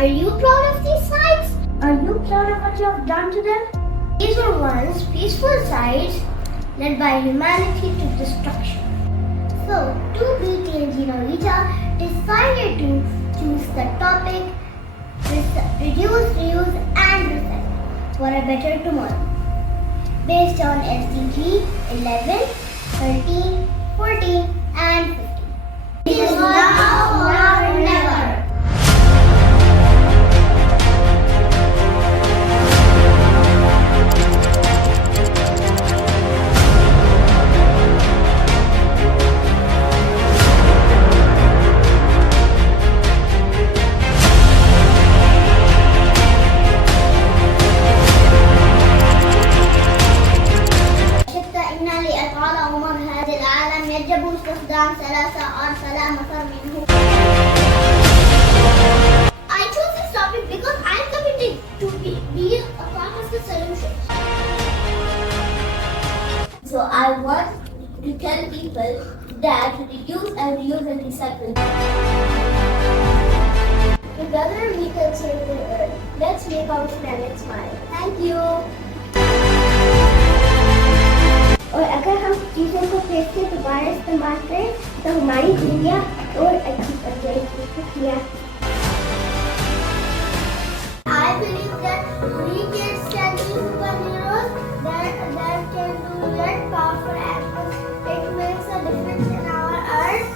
Are you proud of these sites? Are you proud of what you have done to them? These were once peaceful sites led by humanity to destruction. So, 2B TNG Nuaija decided to choose the topic reduce, reuse and recycle for a better tomorrow based on SDG 11, 13, 14 and 15. It is now or never. I chose this topic because I am committed to be a part of the solution. So I want to tell people that reduce and reuse and recycle. Together we can save the earth. Let's make our planet smile. Thank you. और अगर हम चीज़ों को फिर से दोबारा इस्तेमाल करें तो हमारी दुनिया और अच्छी बन जाएगी। I believe that we can be superheroes that can do great powerful actions. It makes a difference in our earth.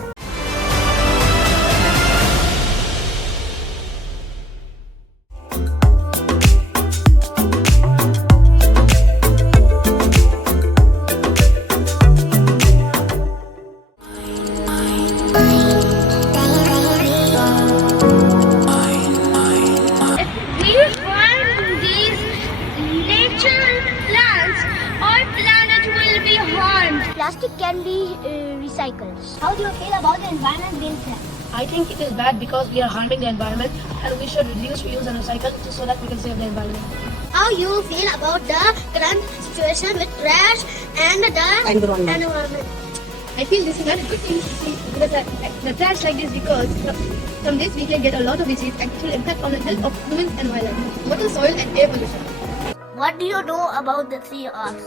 Plastic can be recycled. How do you feel about the environment being said? I think it is bad because we are harming the environment and we should reduce, reuse and recycle so that we can save the environment. How you feel about the current situation with trash and the environment? I feel this is not a good thing to see the trash like this because from this we can get a lot of disease and it will impact on the health of humans and wildlife, water, soil and air pollution. What do you know about the 3 R's?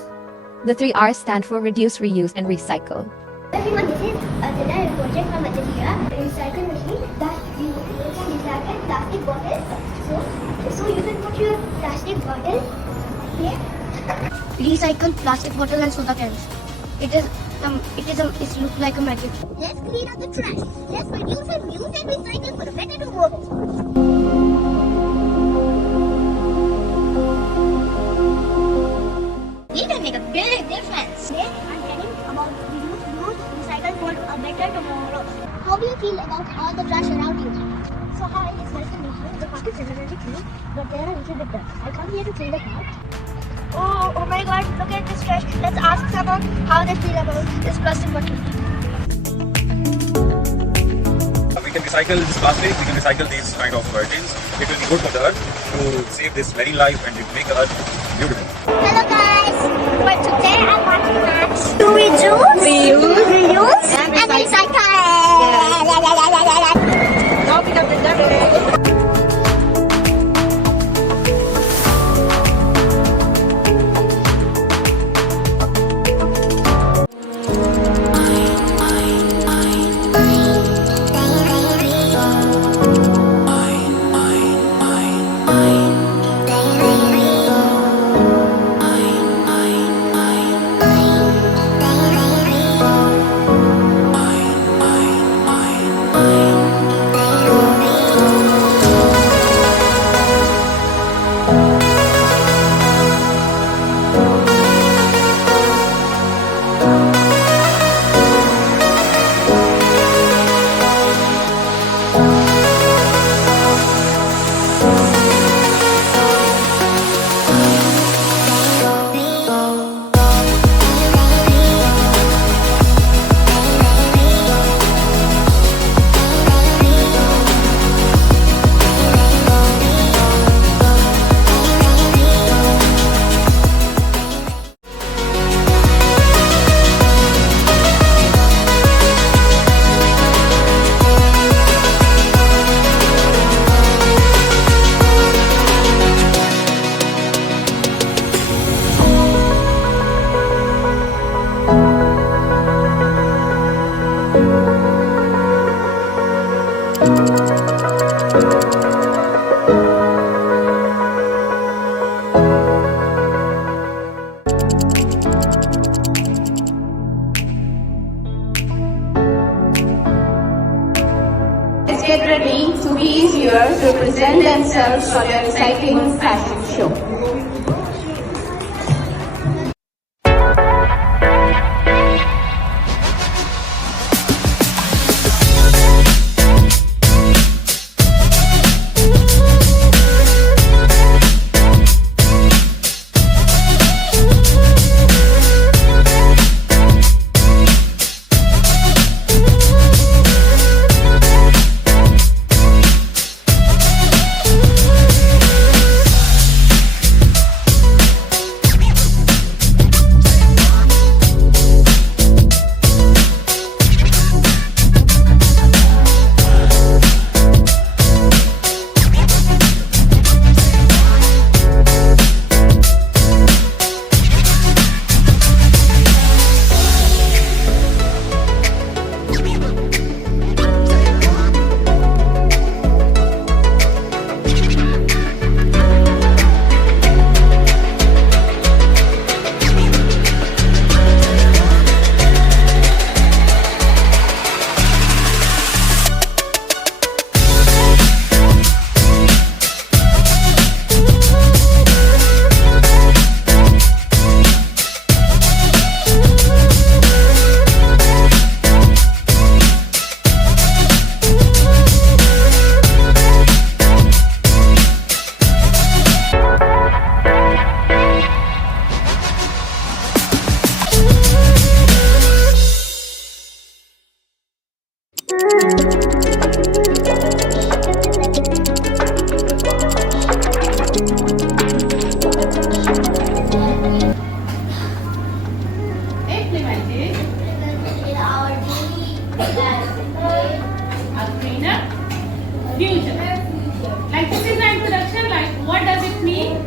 The 3 R's stand for reduce, reuse, and recycle. Everyone, this is a general project from Nuaija, a recycle machine that you can recycle plastic bottles. So you can put your plastic bottle here. Recycle plastic bottle and soda cans. It looks like a magic. Let's clean up the trash. Let's reduce and reuse and recycle for a better tomorrow. We can make a big difference. Today, I'm telling about reduce, recycle for a better tomorrow. How do you feel about all the trash around you? So hi, it's nice to meet you. The park is generally clean, but there are little bit dust. I come here to clean the park. Oh my God! Look at this trash. Let's ask someone how they feel about this plastic bottle. We can recycle this plastic. We can recycle these kind of tins. It will be good for the earth to save this very life and to make the earth beautiful. Hello guys! For today I want to ask, do we reuse and recycle? Now we have the here to present themselves for their exciting fashion show. Future. Like this is my introduction, like what does it mean?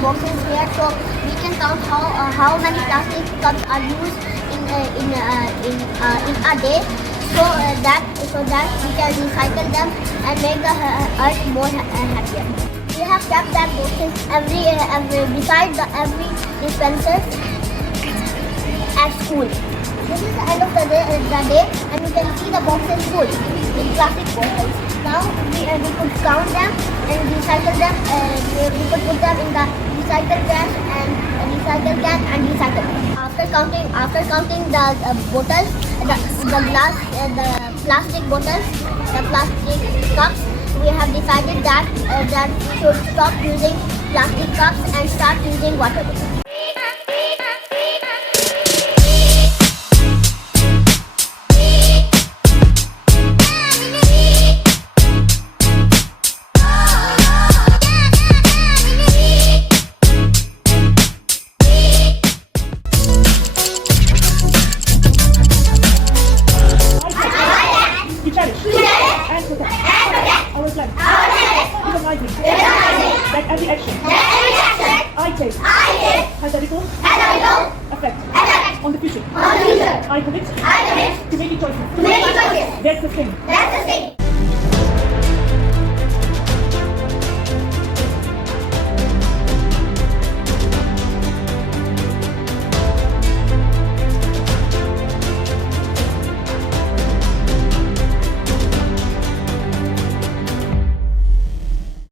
Boxes here, so we can count how many plastic cups are used in a day, so that we can recycle them and make the earth more happier. We have kept that boxes beside every dispenser at school. This is the end of the day, and you can see the boxes full with plastic bottles. Now we could count them and recycle them. We could put them in the recycle can and recycle. After counting the bottles, the glass, the plastic bottles, the plastic cups, we have decided that we should stop using plastic cups and start using water bottles. every action I take has a ripple effect on the future. I commit to making choices. That's the thing.